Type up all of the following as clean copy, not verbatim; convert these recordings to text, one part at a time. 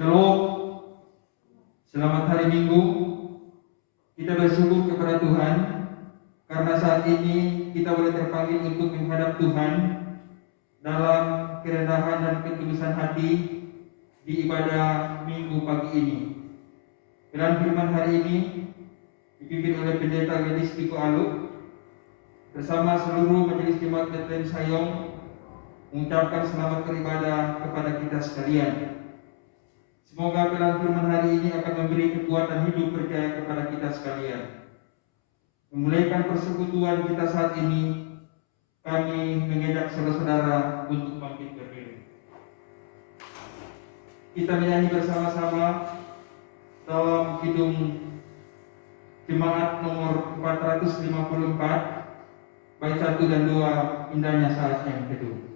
Shalom, selamat hari Minggu. Kita bersyukur kepada Tuhan karena saat ini kita boleh terpanggil untuk menghadap Tuhan dalam kerendahan dan ketulusan hati di ibadah Minggu pagi ini. Dalam firman hari ini dipimpin oleh Pendeta Gadis Tiko Aluk bersama seluruh majelis jemaat Bethlehem Sayong mengucapkan selamat beribadah kepada kita sekalian. Semoga dalam firman hari ini akan memberi kekuatan hidup percaya kepada kita sekalian. Memulaikan persekutuan kita saat ini, kami mengajak saudara-saudara untuk bangkit berdiri. Kita menyanyi bersama-sama dalam kidung jemaat nomor 454, bait 1 dan 2, indahnya saat yang teduh.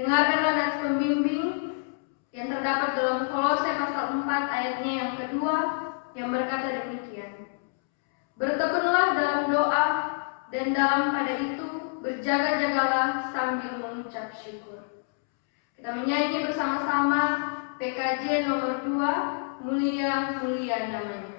Dengarkanlah nas pembimbing yang terdapat dalam Kolose pasal 4 ayatnya yang kedua yang berkata demikian. Bertekunlah dalam doa dan dalam pada itu berjaga-jagalah sambil mengucap syukur. Kita menyanyi bersama-sama PKJ nomor 2, Mulia Mulia Namanya. Mulia namanya.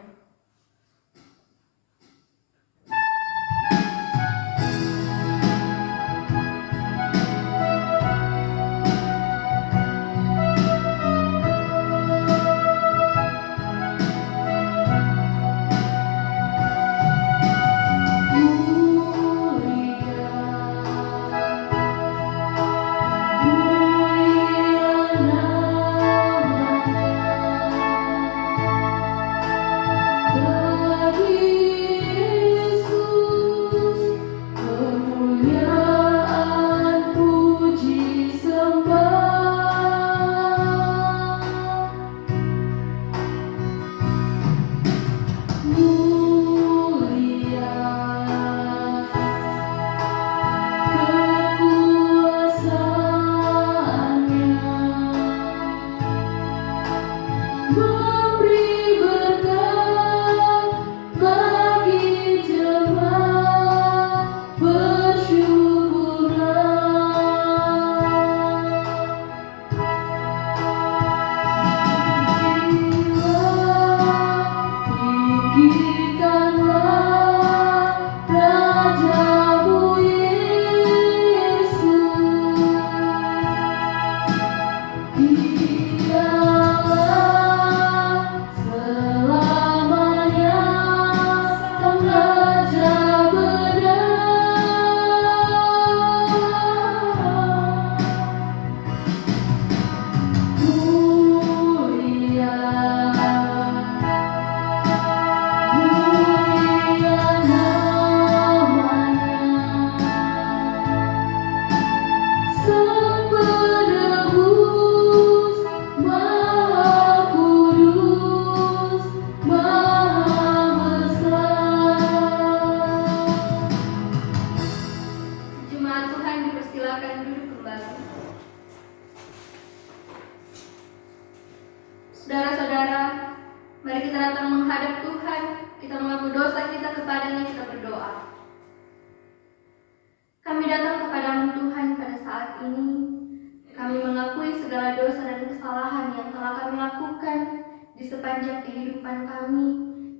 setiap kehidupan kami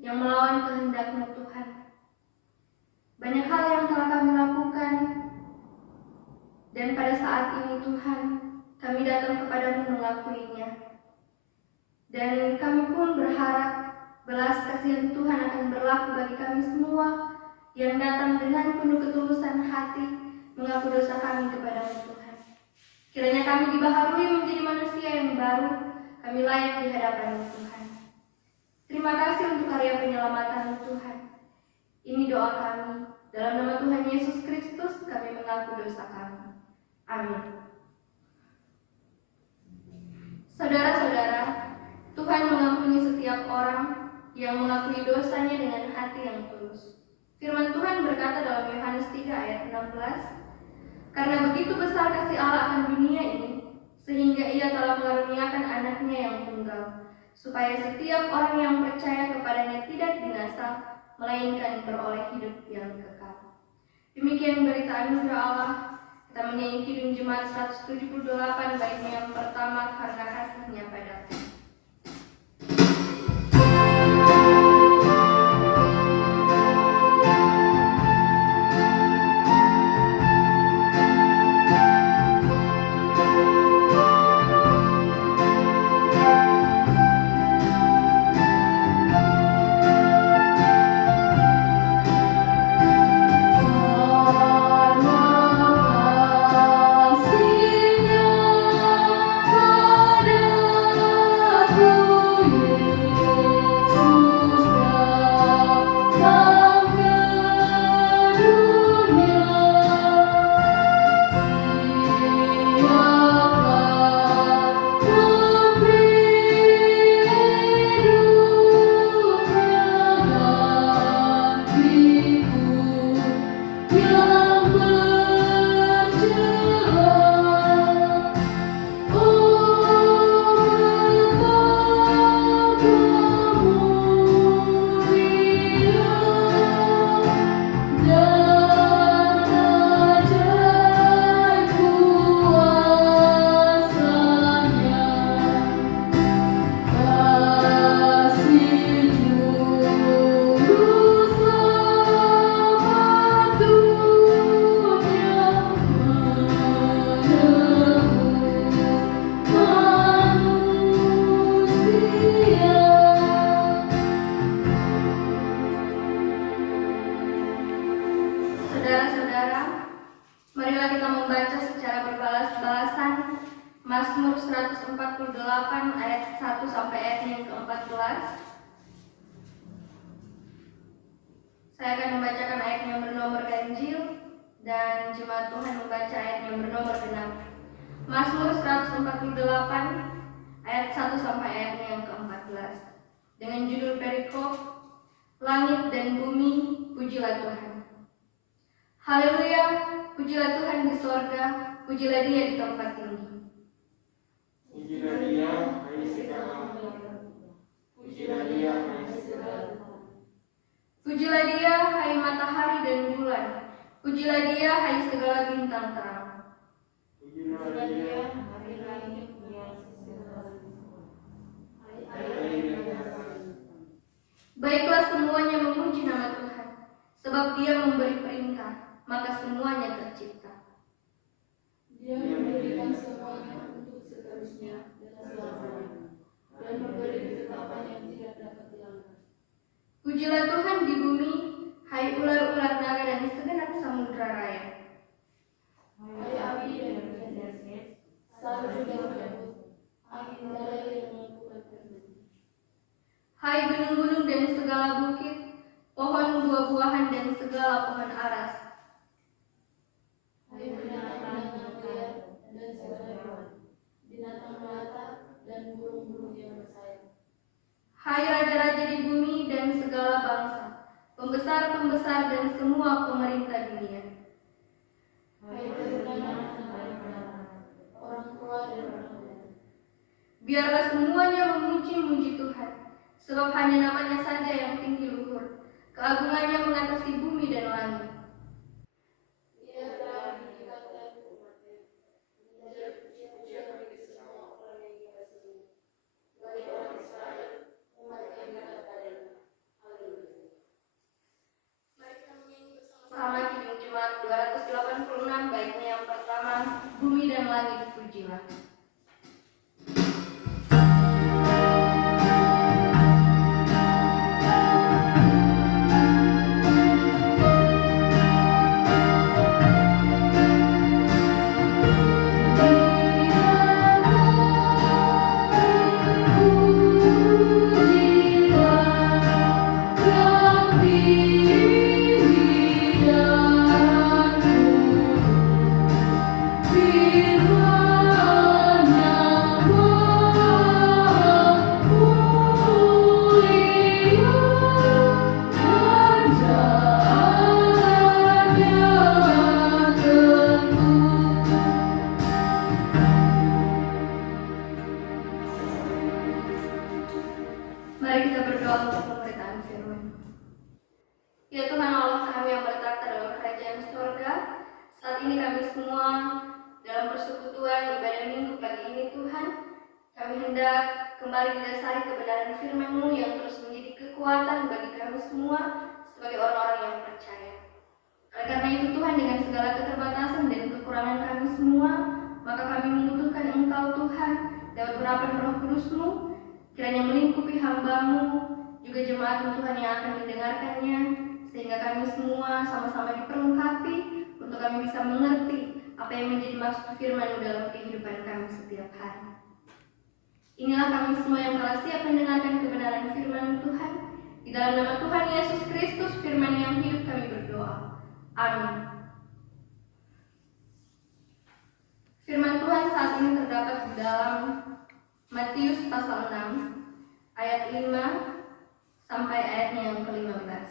yang melawan kehendak-Mu Tuhan. Banyak hal yang telah kami lakukan, dan pada saat ini Tuhan, kami datang kepadamu mengakuinya. Dan kami pun berharap belas kasihan Tuhan akan berlaku bagi kami semua yang datang dengan penuh ketulusan hati mengaku dosa kami kepadamu Tuhan. Kiranya kami dibaharui menjadi manusia yang baru, kami layak di hadapan-Mu Tuhan. Terima kasih untuk karya penyelamatan-Mu Tuhan. Ini doa kami, dalam nama Tuhan Yesus Kristus kami mengaku dosa kami. Amin. Saudara-saudara, Tuhan mengampuni setiap orang yang mengakui dosanya dengan hati yang tulus. Firman Tuhan berkata dalam Yohanes 3 ayat 16, "Karena begitu besar kasih Allah akan dunia ini, sehingga Ia telah mengaruniakan anaknya yang tunggal, supaya setiap orang yang percaya kepadanya tidak binasa, melainkan beroleh hidup yang kekal." Demikian berita anugerah Allah. Kita menyanyi Kidung Jemaat 178 baitnya yang pertama, Karena Kasih-Nya Padaku. Marilah kita membaca secara berbalas-balasan Mazmur 148 ayat 1 sampai ayat yang ke-14. Saya akan membacakan ayat yang bernomor ganjil dan jemaat Tuhan membaca ayat yang bernomor genap. Mazmur 148 ayat 1 sampai ayat yang ke-14 dengan judul perikop Langit dan Bumi, pujilah Tuhan. Haleluya, pujilah Tuhan di sorga, pujilah Dia di tempat tinggi. Pujilah Dia, hai segala makhluk. Pujilah Dia, hai segala makhluk. Pujilah Dia, hai matahari dan bulan. Pujilah Dia, hai segala bintang terang. Pujilah Dia, hai langit yang segala bintang. Hai air yang Baiklah semuanya memuji nama Tuhan, sebab Dia memberi perintah, maka semuanya tercipta. Dia mendirikan semuanya untuk seterusnya dan selamanya, dan memberi ketetapan yang tidak dapat dilanggar. Pujilah Tuhan di bumi, hai ular-ular naga dan segenap samudra raya. Hai api dan hujan es, salju dan kabut, angin badai yang mengumpulkan firman. Hai gunung-gunung dan segala bukit, pohon buah-buahan dan segala pohon aras. Hai binatang-binatang liar dan segala hewan, binatang melata dan burung-burung yang bersayap. Hai raja-raja di bumi dan segala bangsa, pembesar-pembesar dan semua pemerintah dunia. Hai keturunan anak-anak, orang tua dan orang muda. Biarlah semuanya memuji-muji Tuhan, sebab hanya namanya saja yang tinggi luhur, keagungannya mengatasi bumi dan langit. Ia telah meningkatkan umatnya, menjadi puji-pujian bagi semua orang yang dikasihi, bagi orang Israel, umat Sama Kidung Jemaat 286 baiknya yang pertama, bumi dan langit pujilah. Mari kita berdoa untuk pemberitaan firman. Ya Tuhan Allah kami yang bertata dalam kerajaan surga, saat ini kami semua dalam persekutuan ibadah minggu pagi ini Tuhan, kami hendak kembali didasari kebenaran firman-Mu yang terus menjadi kekuatan bagi kami semua sebagai orang-orang yang percaya. Oleh karena itu Tuhan, dengan segala keterbatasan dan kekurangan kami semua, maka kami membutuhkan Engkau Tuhan, lewat urapan Roh Kudus-Mu, kiranya melingkupi hamba-Mu, juga jemaat-Mu Tuhan yang akan mendengarkannya, sehingga kami semua sama-sama diperlengkapi untuk kami bisa mengerti apa yang menjadi maksud firman-Mu dalam kehidupan kami setiap hari. Inilah kami semua yang telah siap mendengarkan kebenaran firman-Mu Tuhan. Di dalam nama Tuhan Yesus Kristus, firman yang hidup kami berdoa. Amin. Firman Tuhan saat ini terdapat di dalam Matius pasal 6 ayat 5 sampai ayatnya yang ke-15.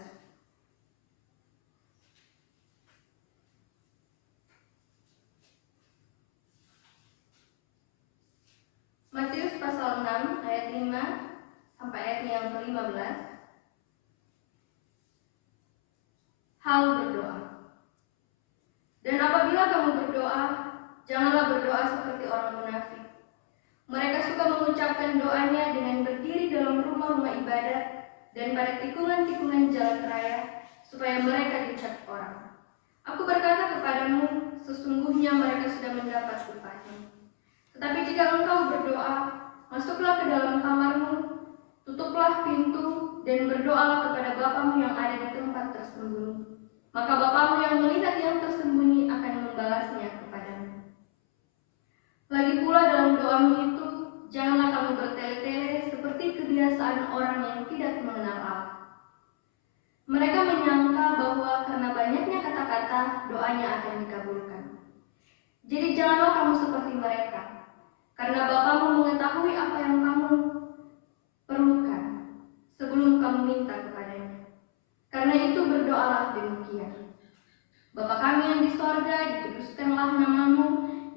Matius pasal 6 ayat 5 sampai ayatnya yang ke-15. Hal berdoa. Dan apabila kamu berdoa, janganlah berdoa seperti orang munafik. Mereka suka mengucapkan doanya dengan berdiri dalam rumah-rumah ibadat dan pada tikungan-tikungan jalan raya, supaya mereka dicap orang. Aku berkata kepadamu, sesungguhnya mereka sudah mendapat upahnya. Tetapi jika engkau berdoa, masuklah ke dalam kamarmu, tutuplah pintu, dan berdoalah kepada Bapamu yang ada di tempat tersembunyi. Maka Bapamu yang melihat yang tersembunyi akan membalasnya kepadamu. Lagi pula dalam doamu itu, janganlah kamu bertele-tele seperti kebiasaan orang yang tidak mengenal Allah. Mereka menyangka bahwa karena banyaknya kata-kata, doanya akan dikabulkan. Jadi janganlah kamu seperti mereka, karena Bapamu mengetahui apa yang kamu perlukan sebelum kamu minta kepadanya. Karena itu berdoalah demikian. Bapa kami yang di sorga, dikuduskanlah namamu,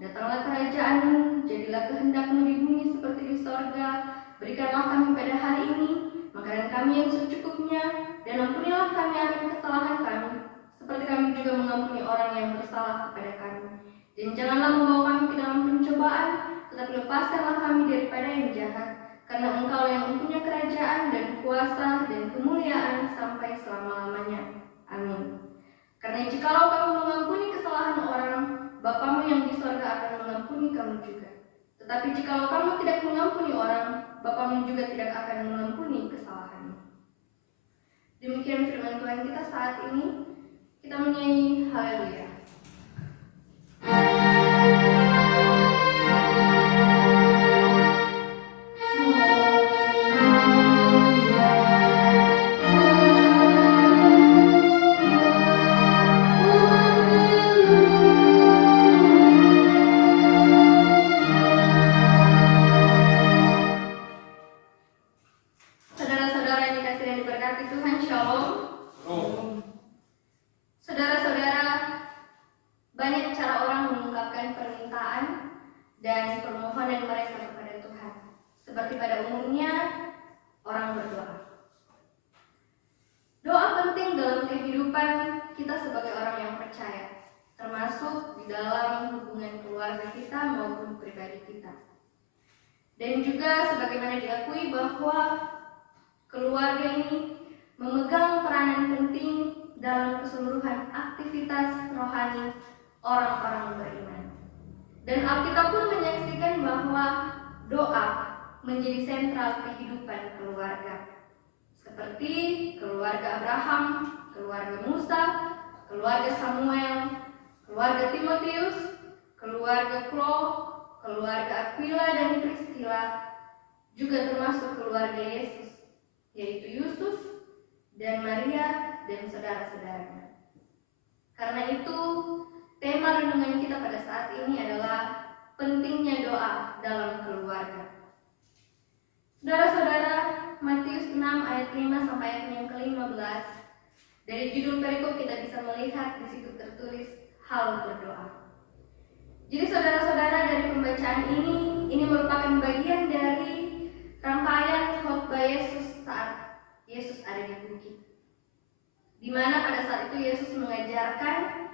datanglah kerajaanmu, jadilah kehendak-Mu di bumi seperti di sorga. Berikanlah kami pada hari ini makanan kami yang secukupnya, dan ampunilah kami akan kesalahan kami, seperti kami juga mengampuni orang yang bersalah kepada kami. Dan janganlah membawa kami ke dalam pencobaan, tetapi lepaskanlah kami daripada yang jahat. Karena Engkau yang mempunyai kerajaan dan kuasa dan kemuliaan sampai selama-lamanya. Amin. Karena jikalau kamu mengampuni kesalahan orang, Bapamu yang di sorga akan mengampuni kamu juga. Tetapi jikalau kamu tidak mengampuni orang, Bapamu juga tidak akan mengampuni kesalahanmu. Demikian firman Tuhan kita saat ini. Kita menyanyi haleluya. Dan permohonan mereka kepada Tuhan, seperti pada umumnya orang berdoa. Doa penting dalam kehidupan kita sebagai orang yang percaya, termasuk di dalam hubungan keluarga kita maupun pribadi kita. Dan juga sebagaimana diakui bahwa keluarga ini memegang peranan penting dalam keseluruhan aktivitas aktivitas rohani orang-orang beriman. Dan Alkitab pun menyaksikan bahwa doa menjadi sentral kehidupan keluarga. Seperti keluarga Abraham, keluarga Musa, keluarga Samuel, keluarga Timotius, keluarga Chloe, keluarga Aquila dan Priscilla, juga termasuk keluarga Yesus, yaitu Yusuf dan Maria dan saudara-saudaranya. Karena itu, tema renungan kita pada saat ini adalah pentingnya doa dalam keluarga. Saudara-saudara, Matius 6 ayat 5 sampai ayat yang ke-15. Dari judul perikop kita bisa melihat di situ tertulis hal berdoa. Jadi saudara-saudara, dari pembacaan ini merupakan bagian dari rangkaian khotbah Yesus saat Yesus ada di bukit. Di mana pada saat itu Yesus mengajarkan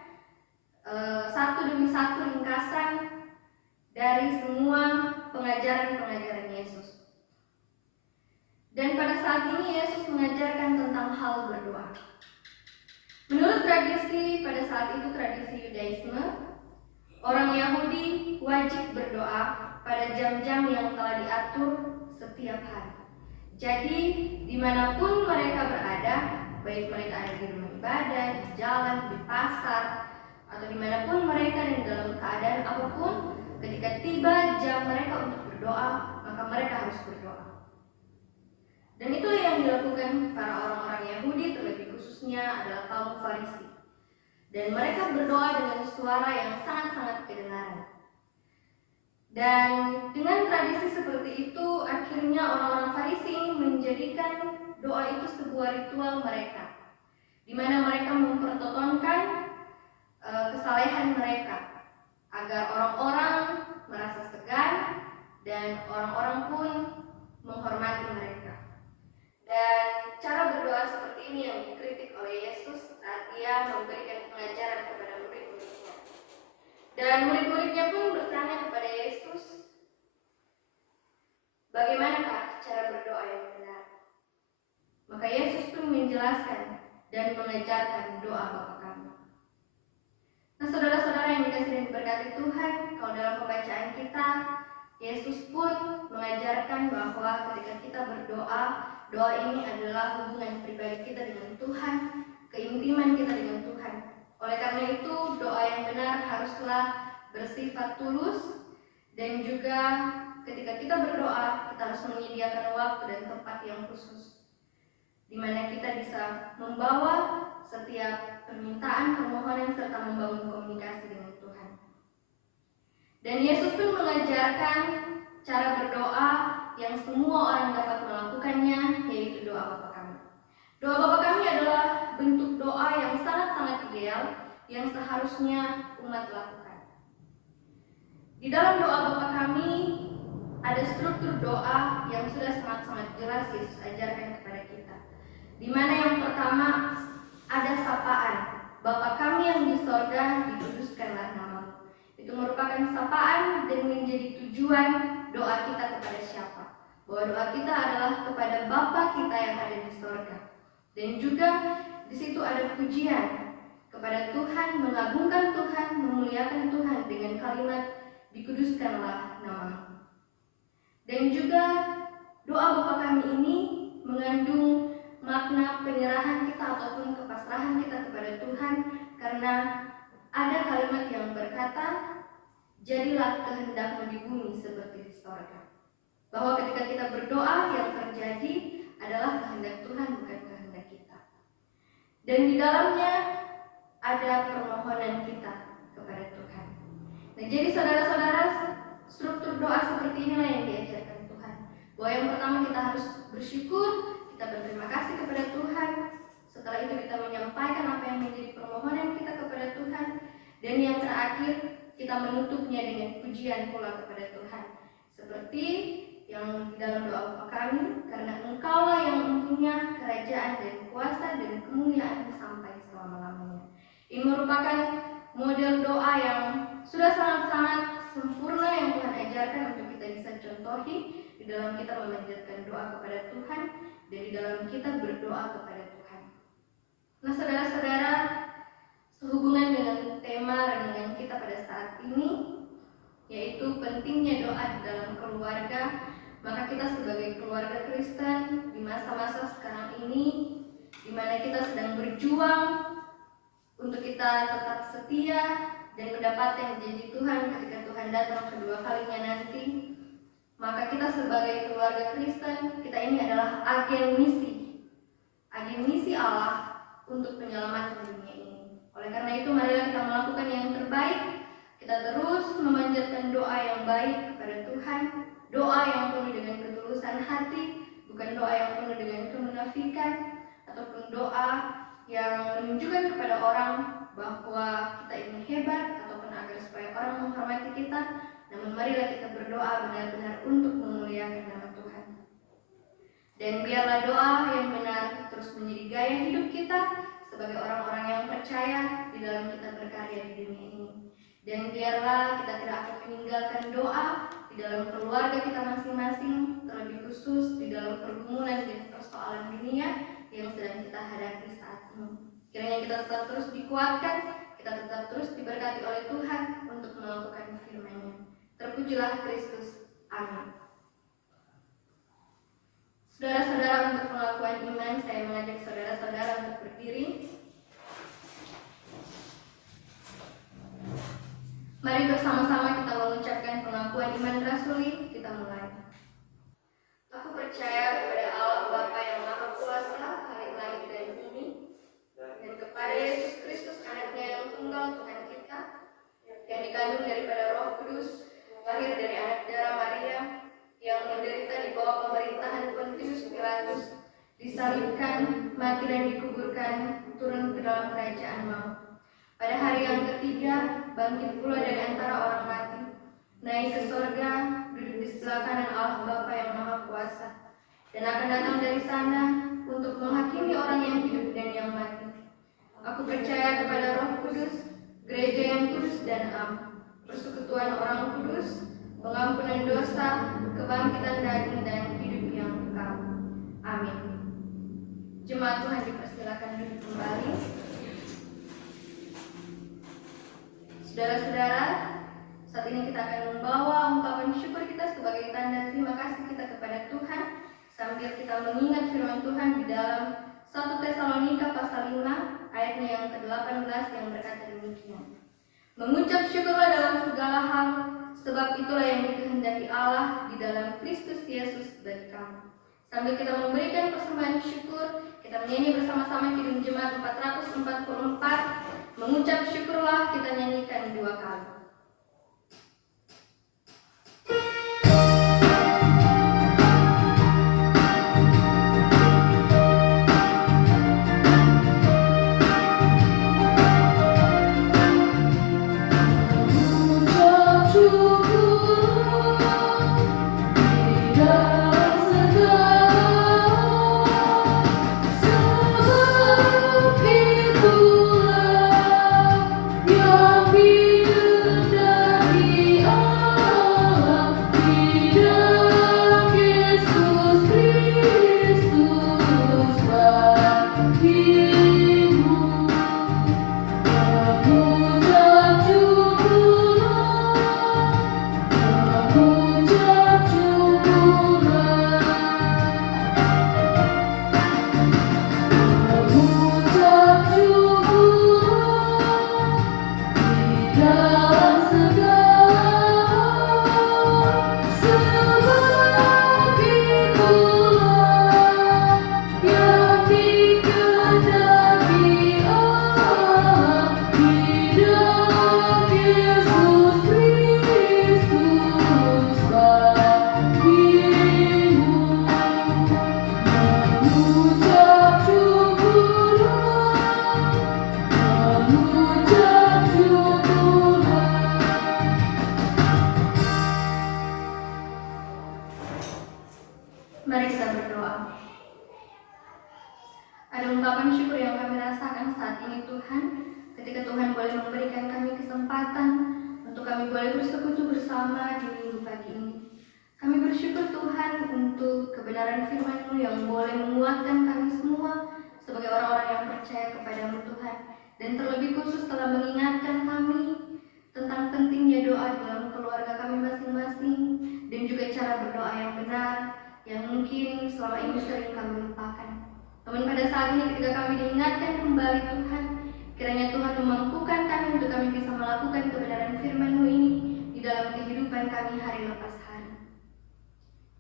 satu demi satu ringkasan dari semua pengajaran-pengajaran Yesus. Dan pada saat ini Yesus mengajarkan tentang hal berdoa. Menurut tradisi, pada saat itu tradisi Yudaisme, orang Yahudi wajib berdoa pada jam-jam yang telah diatur setiap hari. Jadi, dimanapun mereka berada, baik mereka ada di rumah ibadah, di jalan, di pasar, atau dimanapun mereka dan dalam keadaan apapun, ketika tiba jam mereka untuk berdoa, maka mereka harus berdoa. Dan itulah yang dilakukan para orang-orang Yahudi, terlebih khususnya adalah kaum Farisi. Dan mereka berdoa dengan suara yang sangat-sangat kedengaran. Dan dengan tradisi seperti itu, akhirnya orang-orang Farisi ini menjadikan doa itu sebuah ritual mereka, di mana mereka mempertontonkan kesalehan mereka, agar orang-orang merasa segan dan orang-orang pun menghormati mereka. Dan cara berdoa seperti ini yang dikritik oleh Yesus saat Dia memberikan pengajaran kepada murid-muridnya. Dan murid-muridnya pun bertanya kepada Yesus, bagaimanakah cara berdoa yang benar? Maka Yesus pun menjelaskan dan mengajarkan doa Bapa kami. Nah, saudara-saudara yang dikasihi dan diberkati Tuhan, kalau dalam pembacaan kita, Yesus pun mengajarkan bahwa ketika kita berdoa, doa ini adalah hubungan pribadi kita dengan Tuhan, keintiman kita dengan Tuhan. Oleh karena itu, doa yang benar haruslah bersifat tulus, dan juga ketika kita berdoa, kita harus menyediakan waktu dan tempat yang khusus, di mana kita bisa membawa setiap permintaan, permohonan, serta membangun komunikasi dengan Tuhan. Dan Yesus pun mengajarkan cara berdoa yang semua orang dapat melakukannya, yaitu doa Bapa kami. Doa Bapa kami adalah bentuk doa yang sangat-sangat ideal yang seharusnya umat lakukan. Di dalam doa Bapa kami ada struktur doa yang sudah sangat-sangat jelas Yesus ajarkan kepada kita. Di mana yang pertama ada sapaan, Bapa kami yang di sorga, dikuduskanlah namamu. Itu merupakan sapaan dan menjadi tujuan doa kita kepada siapa? Bahwa doa kita adalah kepada Bapa kita yang ada di sorga. Dan juga di situ ada pujian kepada Tuhan, mengagungkan Tuhan, memuliakan Tuhan dengan kalimat dikuduskanlah namamu. Dan juga doa Bapa kami ini mengandung makna penyerahan kita ataupun kepasrahan kita kepada Tuhan, karena ada kalimat yang berkata, jadilah kehendakmu di bumi seperti di sorga. Bahwa ketika kita berdoa, yang terjadi adalah kehendak Tuhan, bukan kehendak kita. Dan di dalamnya ada permohonan kita kepada Tuhan. Nah, jadi saudara-saudara, struktur doa seperti inilah yang diajarkan Tuhan. Bahwa yang pertama kita harus bersyukur, kita berterima kasih kepada Tuhan. Setelah itu kita menyampaikan apa yang menjadi permohonan kita kepada Tuhan. Dan yang terakhir, kita menutupnya dengan pujian pula kepada Tuhan. Seperti yang di dalam doa Bapa kami, karena Engkaulah yang mempunyai kerajaan dan kuasa dan kemuliaan sampai selama-lamanya. Ini merupakan model doa yang sudah sangat-sangat sempurna yang Tuhan ajarkan untuk kita bisa contohi di dalam kita memanjatkan doa kepada Tuhan dan di dalam kita berdoa kepada Tuhan. Nah, saudara-saudara, sehubungan yaitu pentingnya doa di dalam keluarga. Maka kita sebagai keluarga Kristen di masa-masa sekarang ini, di mana kita sedang berjuang untuk kita tetap setia dan mendapatkan janji Tuhan ketika Tuhan datang kedua kalinya nanti, maka kita sebagai keluarga Kristen, kita ini adalah agen misi Allah untuk penyelamatan dunia ini. Oleh karena itu, marilah kita melakukan yang terbaik. Kita terus memanjatkan doa yang baik kepada Tuhan, doa yang penuh dengan ketulusan hati, bukan doa yang penuh dengan kemunafikan ataupun doa yang menunjukkan kepada orang bahwa kita ini hebat ataupun agar supaya orang menghormati kita. Namun marilah kita berdoa benar-benar untuk memuliakan nama Tuhan. Dan biarlah doa yang benar terus menjadi gaya hidup kita sebagai orang-orang yang percaya di dalam kita berkarya di dunia ini. Dan biarlah kita tidak akan meninggalkan doa di dalam keluarga kita masing-masing, terlebih khusus di dalam pergumulan dan persoalan dunia yang sedang kita hadapi saat ini. Kiranya kita tetap terus dikuatkan, kita tetap terus diberkati oleh Tuhan untuk melakukan firman-Nya. Terpujilah Kristus. Amin. Saudara-saudara, untuk pengakuan iman, saya mengajak saudara-saudara untuk berdiri. Mari bersama-sama kita mengucapkan pengakuan iman rasuli. Kita mulai. Aku percaya kepada Allah Bapa yang Maha Kuasa, Khalik langit dan bumi, dan kepada Yesus Kristus, Anaknya yang tunggal Tuhan kita, yang dikandung daripada Roh Kudus, lahir dari anak darah Maria, yang menderita di bawah pemerintahan Pontius Pilatus, disalibkan, mati dan dikuburkan, turun ke dalam kerajaan maut. Pada hari yang ketiga, bangkit pula dari antara orang mati, naik ke sorga, duduk di sebelah kanan Allah Bapa yang Maha Kuasa, dan akan datang dari sana untuk menghakimi orang yang hidup dan yang mati. Aku percaya kepada Roh Kudus, gereja yang kudus dan am, persekutuan orang kudus, pengampunan dosa, kebangkitan daging dan hidup yang kekal. Amin. Jemaat Tuhan dipersilakan duduk kembali. Saudara-saudara, saat ini kita akan membawa ungkapan syukur kita sebagai tanda terima kasih kita kepada Tuhan, sambil kita mengingat firman Tuhan di dalam 1 Tesalonika pasal 5 ayatnya yang ke-18 yang berkata demikian. Mengucap syukurlah dalam segala hal, sebab itulah yang dikehendaki Allah di dalam Kristus Yesus bagi kamu. Sambil kita memberikan persembahan syukur, kita menyanyi bersama-sama Kidung Jemaat 444. Mengucap syukurlah kita nyanyikan 2 kali. Mari kita berdoa. Ada ungkapan syukur yang kami rasakan saat ini Tuhan, ketika Tuhan boleh memberikan kami kesempatan untuk kami boleh bersekutu bersama di minggu pagi ini. Kami bersyukur Tuhan untuk kebenaran firman-Mu yang boleh menguatkan kami semua sebagai orang-orang yang percaya kepada-Mu Tuhan, dan terlebih khusus telah mengingatkan kami tentang pentingnya doa dalam keluarga kami masing-masing. dan juga cara berdoa yang benar yang mungkin selama ini sering kami lupakan. Namun pada saat ini ketika kami diingatkan kembali Tuhan, kiranya Tuhan memampukan kami untuk kami bisa melakukan kebenaran firman-Mu ini di dalam kehidupan kami hari lepas hari.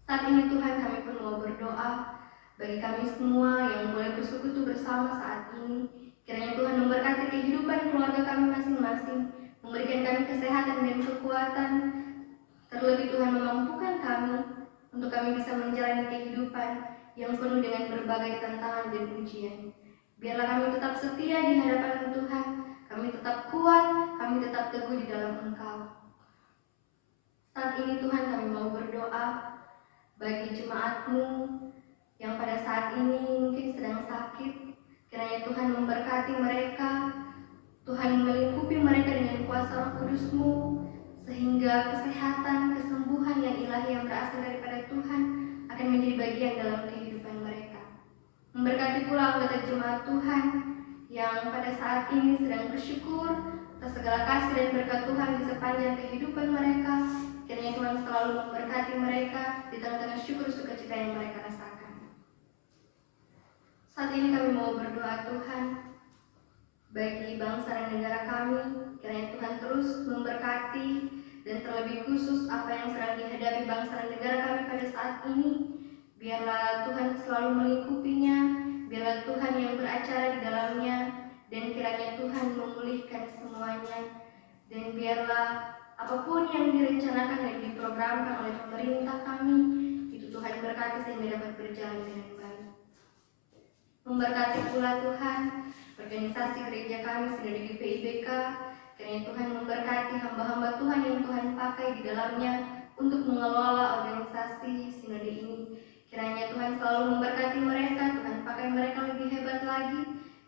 Saat ini Tuhan, kami pun mau berdoa bagi kami semua yang boleh bersekutu bersama saat ini. Kiranya Tuhan memberkati kehidupan keluarga kami masing-masing, memberikan kami kesehatan dan kekuatan. Terlebih Tuhan memampukan kami untuk kami bisa menjalani kehidupan yang penuh dengan berbagai tantangan dan ujian. Biarlah kami tetap setia di hadapan Tuhan, kami tetap kuat, kami tetap teguh di dalam Engkau. Saat ini Tuhan, kami mau berdoa bagi jemaat-Mu yang pada saat ini mungkin sedang sakit. Kiranya Tuhan memberkati mereka, Tuhan melingkupi mereka dengan kuasa Roh Kudus-Mu, sehingga kesehatan, kesembuhan yang ilahi yang berasal daripada Tuhan akan menjadi bagian dalam kehidupan mereka. Memberkati pula anggota jemaat Tuhan yang pada saat ini sedang bersyukur atas segala kasih dan berkat Tuhan di sepanjang kehidupan mereka. Kiranya Tuhan selalu memberkati mereka di tengah-tengah syukur sukacita yang mereka rasakan. Saat ini kami mau berdoa Tuhan bagi bangsa dan negara kami. Kiranya Tuhan terus memberkati dan terlebih khusus apa yang sedang dihadapi bangsa dan negara kami pada saat ini. Biarlah Tuhan selalu melingkupinya, biarlah Tuhan yang beracara di dalamnya, dan kiranya Tuhan memulihkan semuanya. Dan biarlah apapun yang direncanakan dan diprogramkan oleh pemerintah kami, itu Tuhan berkati sehingga dapat berjalan dengan baik. Memberkati pula Tuhan organisasi gereja kami Sinode GPIBK. Kiranya Tuhan memberkati hamba-hamba Tuhan yang Tuhan pakai di dalamnya untuk mengelola organisasi Sinode ini. Kiranya Tuhan selalu memberkati mereka, Tuhan pakai mereka lebih hebat lagi,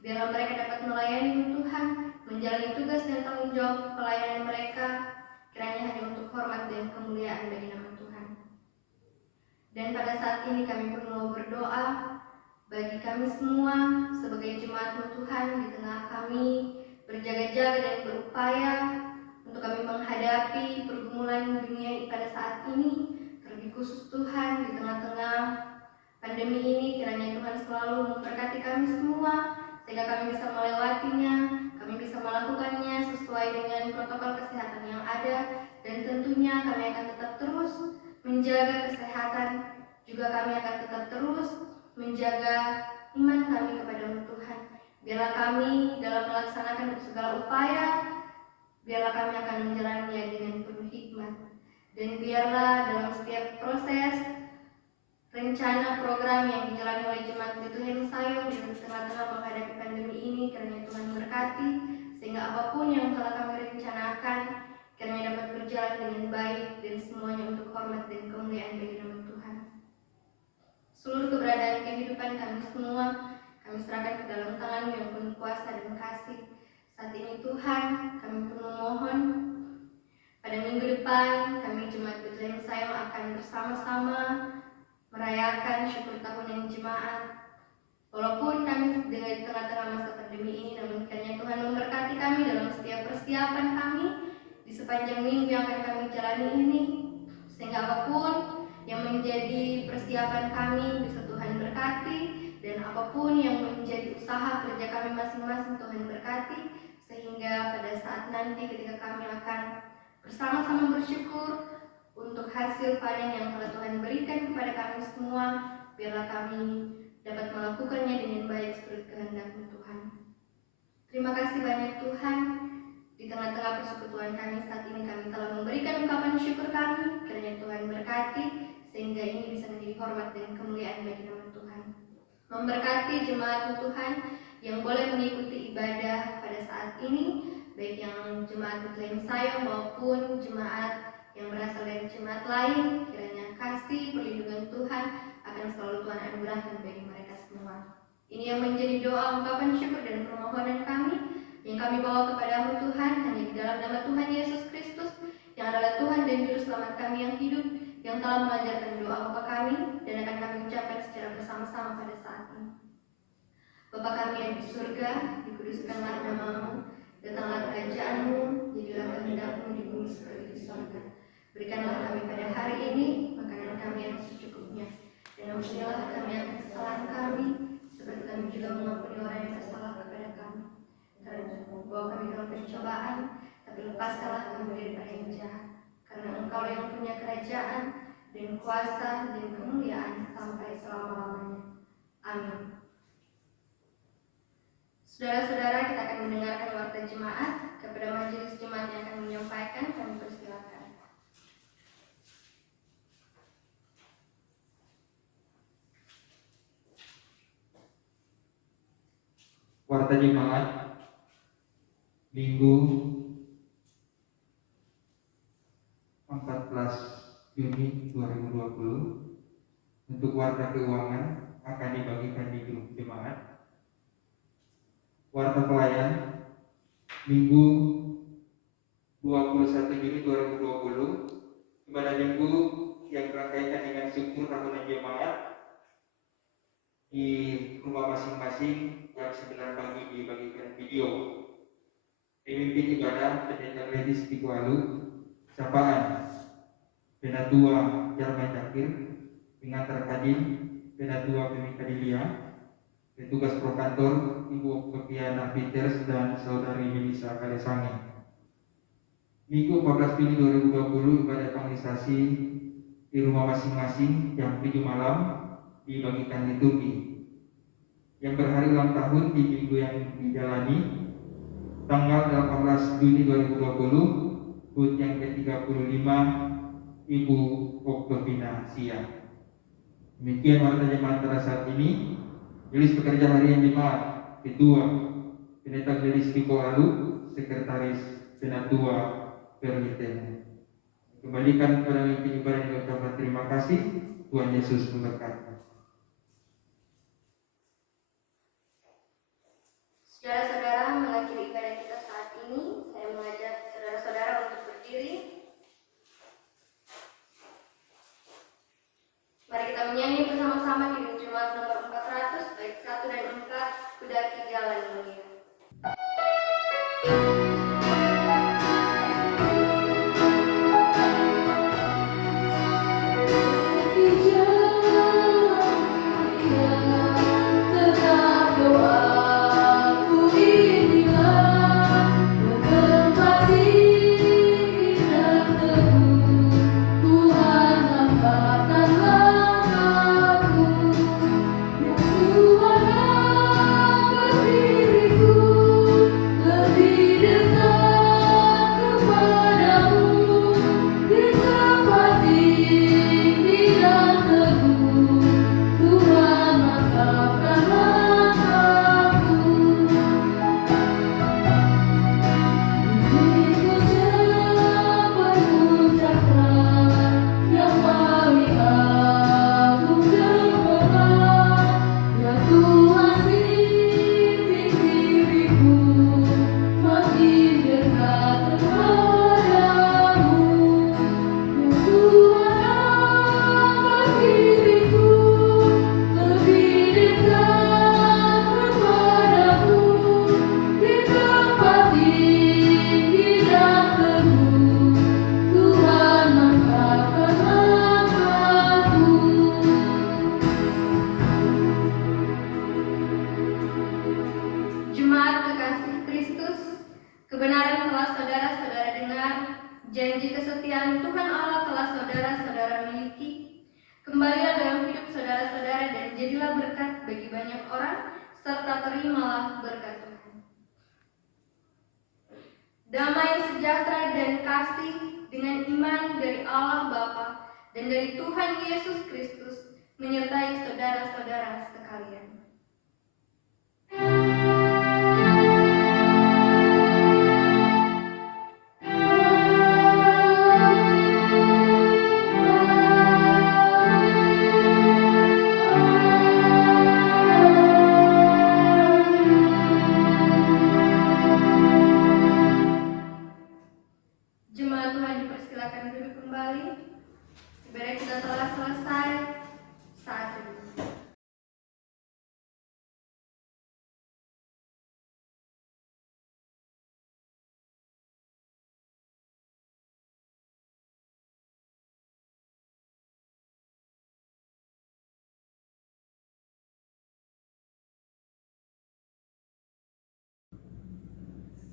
biarlah mereka dapat melayani Tuhan, menjalani tugas dan tanggung jawab pelayanan mereka, kiranya hanya untuk hormat dan kemuliaan bagi nama Tuhan. Dan pada saat ini kami pun mau berdoa bagi kami semua sebagai jemaat Tuhan di tengah kami berjaga-jaga dan berupaya untuk kami menghadapi pergumulan dunia pada saat ini, terlebih khusus Tuhan di tengah-tengah pandemi ini. Kiranya Tuhan selalu memberkati kami semua sehingga kami bisa melewatinya, kami bisa melakukannya sesuai dengan protokol kesehatan yang ada, dan tentunya kami akan tetap terus menjaga kesehatan, juga kami akan tetap terus menjaga iman kami kepada Tuhan. Biarlah kami dalam melaksanakan segala upaya, biarlah kami akan menjalaninya dengan penuh hikmat. Dan biarlah dalam setiap proses rencana program yang dijalani oleh Jemaat Betlehem Sayong di tengah-tengah menghadapi pandemi ini, kiranya Tuhan berkati sehingga apapun yang telah kami rencanakan kiranya dapat berjalan dengan baik dan semuanya untuk hormat dan kemuliaan bagi nama Tuhan. Seluruh keberadaan kehidupan kami semua kami serahkan ke dalam tangan yang penuh kuasa dan kasih. Saat ini Tuhan, kami pun memohon pada minggu depan kami Jemaat Betlehem Sayong akan bersama-sama merayakan syukur tahunan jemaat. Walaupun kami dengan di tengah-tengah masa pandemi ini, namun kiranya Tuhan memberkati kami dalam setiap persiapan kami di sepanjang minggu yang akan kami jalani ini, sehingga apapun yang menjadi persiapan kami bisa Tuhan berkati, dan apapun yang menjadi usaha kerja kami masing-masing Tuhan berkati, sehingga pada saat nanti ketika kami akan bersama-sama bersyukur untuk hasil panen yang telah Tuhan berikan kepada kami semua, biarlah kami dapat melakukannya dengan baik seperti kehendak Tuhan. Terima kasih banyak Tuhan. Di tengah-tengah persekutuan kami saat ini kami telah memberikan ungkapan syukur kami, kiranya Tuhan berkati sehingga ini bisa menjadi hormat dan kemuliaan bagi nama Tuhan. Memberkati jemaat Tuhan yang boleh mengikuti ibadah pada saat ini, baik yang jemaat Betlehem Sayong maupun jemaat yang berasal dari jemaat lain. Kiranya kasih perlindungan Tuhan akan selalu Tuhan anugerahkan bagi mereka semua. Ini yang menjadi doa ungkapan syukur dan permohonan kami yang kami bawa kepadamu Tuhan hanya di dalam nama Tuhan Yesus Kristus yang adalah Tuhan dan Juru Selamat kami yang hidup, yang telah mengajarkan doa Bapa kami dan akan kami ucapkan secara bersama-sama pada saat ini. Bapa kami yang di surga, dikuduskanlah namamu, datanglah kerajaanmu, jadilah kehendakmu di bumi seperti di surga. Berikanlah kami pada hari ini dan kuasa dan kemuliaan sampai selama-lamanya. Amin. Saudara-saudara, kita akan mendengarkan warta jemaat. Kepada majelis jemaat yang akan menyampaikan, kami persilakan. Warta jemaat Minggu 14 Juni 2020. Untuk warta keuangan akan dibagikan di grup jemaat. Warta pelayan Minggu 21 Juni 2020, ibadah minggu yang berkaitan dengan syukur tahunan jemaat di rumah masing-masing jam 9 pagi dibagikan video. Pemimpin ibadah Pendeta Gladys Pikualu, sapaan Penatua Jarman Jakir, pengantar kadin Penatua Pemika Dilia, petugas prokantor Ibu Oktaviana Peters dan Saudari Melisa Kalesangi. Minggu 14 Juni 2020, ibadah evangelisasi di rumah masing-masing jam 7 malam dibagikan liturgi. Yang berhari ulang tahun di minggu yang dijalani tanggal 18 Juni 2020, HUT yang ke-35 Ibu Oktaviana Sia. Demikian warta jemaat pada saat ini. Tulis pekerja harian jemaat Ketua Pendeta Gladys Pikualu, Sekretaris Penatua Perliten. Kembalikan kepada pemimpin ibadah yang ucapkan terima kasih. Tuhan Yesus memberkati. Saudara-saudara, mengakhiri ibadah kita saat ini, saya mengajak saudara-saudara untuk berdiri. Mari kita menyanyi bersama-sama di jemaat nomor 400, baik 1 dan 4, Kudaki Jalan Mulia. Janji kesetiaan Tuhan Allah telah saudara-saudara miliki. Kembalilah dalam hidup saudara-saudara dan jadilah berkat bagi banyak orang, serta terimalah berkat Tuhan. Damai sejahtera dan kasih dengan iman dari Allah Bapa dan dari Tuhan Yesus Kristus menyertai saudara-saudara sekalian. Jemaat Tuhan dipersilakan duduk kembali. Ibadah kita telah selesai saat ini.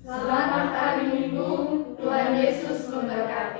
Selamat hari Minggu, Tuhan Yesus memberkati.